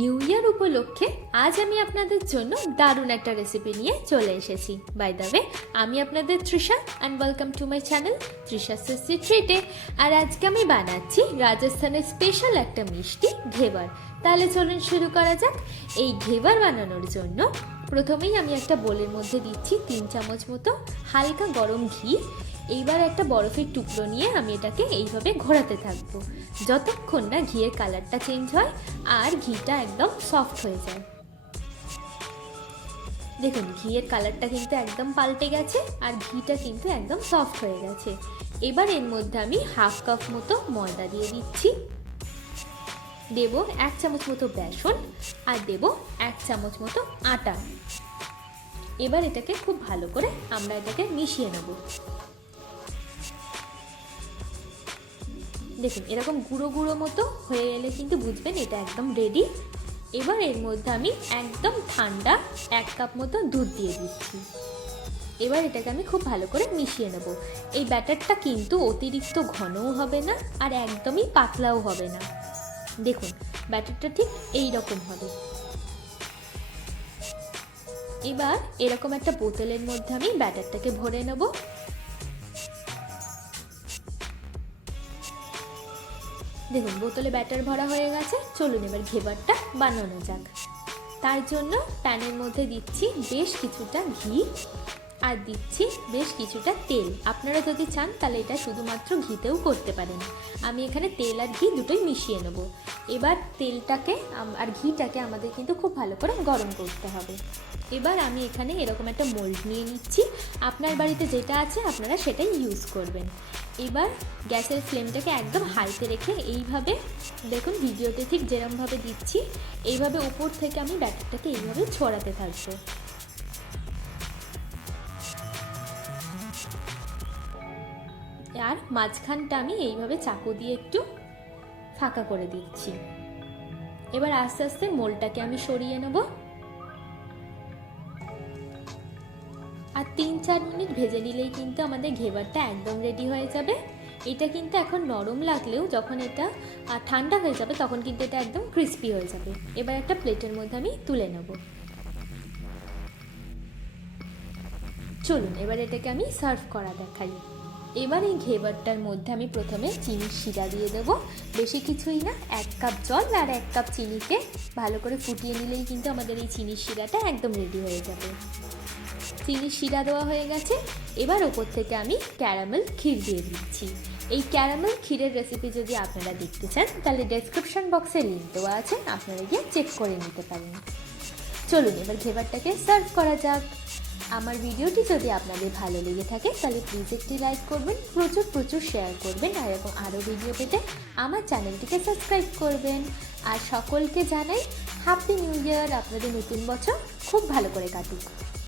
New year উপলক্ষে আজ আমি আপনাদের জন্য দারুণ একটা রেসিপি নিয়ে চলে এসেছি। বাই দ্য ওয়ে, আমি আপনাদের Trisha and welcome to my channel Trisha সিসি ট্রিটে। আর আজকে আমি বানাচ্ছি রাজস্থানের স্পেশাল একটা মিষ্টি ঘেবার। তাহলে চলুন শুরু করা যাক। এই ঘেবার বানানোর জন্য প্রথমেই আমি একটা বোলের মধ্যে দিচ্ছি 3 চামচ মতো হালকা গরম ঘি। এইবার একটা বরফের টুকরো নিয়ে আমি এটাকে এইভাবে ঘোরাতে থাকবো যতক্ষণ না ঘিয়ের কালারটা চেঞ্জ হয় আর ঘিটা একদম সফট হয়ে যায়। দেখুন, ঘিয়ের কালারটা কিন্তু একদম পাল্টে গেছে আর ঘিটা কিন্তু একদম সফট হয়ে গেছে। এবার এর মধ্যে আমি হাফ কাপ মতো ময়দা দিয়ে দিচ্ছি, দেব 1 চামচ মতো বেসন আর দেব 1 চামচ মতো আটা। এবার এটাকে খুব ভালো করে আমরা এটাকে মিশিয়ে নেব। দেখুন, এরকম গুঁড়ো গুঁড়ো মতো হয়ে এলে কিন্তু বুঝবেন এটা একদম রেডি। এবার এর মধ্যে আমি একদম ঠান্ডা 1 কাপ মতো দুধ দিয়ে দিচ্ছি। এবার এটাকে আমি খুব ভালো করে মিশিয়ে নেব। এই ব্যাটারটা কিন্তু অতিরিক্ত ঘনও হবে না আর একদমই পাতলাও হবে না। দেখুন, ব্যাটারটা ঠিক এই রকম হবে। এবার এরকম একটা বোতলের মধ্যে আমি ব্যাটারটাকে ভরে নেব। দেখুন, বোতলে ব্যাটার ভরা হয়ে গেছে। চলুন এবার ঘেবারটা বানানো যাক। তার জন্য প্যানের মধ্যে দিচ্ছি বেশ কিছুটা ঘি আর দিচ্ছি বেশ কিছুটা তেল। আপনারা যদি চান তাহলে এটা শুধুমাত্র ঘিতেও করতে পারেন। আমি এখানে তেল আর ঘি দুটোই মিশিয়ে নেব। এবার তেলটাকে আর ঘিটাকে আমাদের কিন্তু খুব ভালো করে গরম করতে হবে। এবার আমি এখানে এরকম একটা মোল্ড নিয়ে নিচ্ছি। আপনার বাড়িতে যেটা আছে আপনারা সেটাই ইউজ করবেন। এবার গ্যাসের ফ্লেমটাকে একদম হাইতে রেখে এইভাবে, দেখুন ভিডিওতে ঠিক যেরকমভাবে দিচ্ছি এইভাবে উপর থেকে আমি ব্যাটারটাকে এইভাবে ছড়াতে থাকবো। আর মাঝখানটা আমি এইভাবে চাকু দিয়ে একটু ফাঁকা করে দিচ্ছি। এবার আস্তে আস্তে মোলটাকে আমি সরিয়ে নেব আর 3-4 মিনিট ভেজে নিলেই কিন্তু আমাদের ঘেবারটা একদম রেডি হয়ে যাবে। এটা কিন্তু এখন নরম লাগলেও যখন এটা ঠান্ডা হয়ে যাবে তখন কিন্তু এটা একদম ক্রিস্পি হয়ে যাবে। এবার একটা প্লেটের মধ্যে আমি তুলে নেব। চলুন এবার এটাকে আমি সার্ভ করা দেখাই। এবার এই ঘেবারটার মধ্যে আমি প্রথমে চিনির শিরা দিয়ে দেব। বেশি কিছুই না, 1 কাপ জল আর 1 কাপ চিনিকে ভালো করে ফুটিয়ে নিলেই কিন্তু আমাদের এই চিনির শিরাটা একদম রেডি হয়ে যাবে। চিনির শিরা দেওয়া হয়ে গেছে। এবার ওপর থেকে আমি ক্যারামেল ক্ষীর দিয়ে দিচ্ছি। এই ক্যারামেল ক্ষীরের রেসিপি যদি আপনারা দেখতে চান তাহলে ডেসক্রিপশন বক্সে লিঙ্ক দেওয়া আছে, আপনারা গিয়ে চেক করে নিতে পারেন। চলুন এবার ঘেবারটাকে সার্ভ করা যাক। আমার ভিডিওটি যদি আপনাদের ভালো লেগে থাকে তাহলে প্লিজ একটি লাইক করবেন, প্রচুর প্রচুর শেয়ার করবেন আর এরকম আরও ভিডিও পেতে আমার চ্যানেলটিকে সাবস্ক্রাইব করবেন। আর সকলকে জানাই হ্যাপি নিউ ইয়ার। আপনাদের নতুন বছর খুব ভালো করে কাটুক।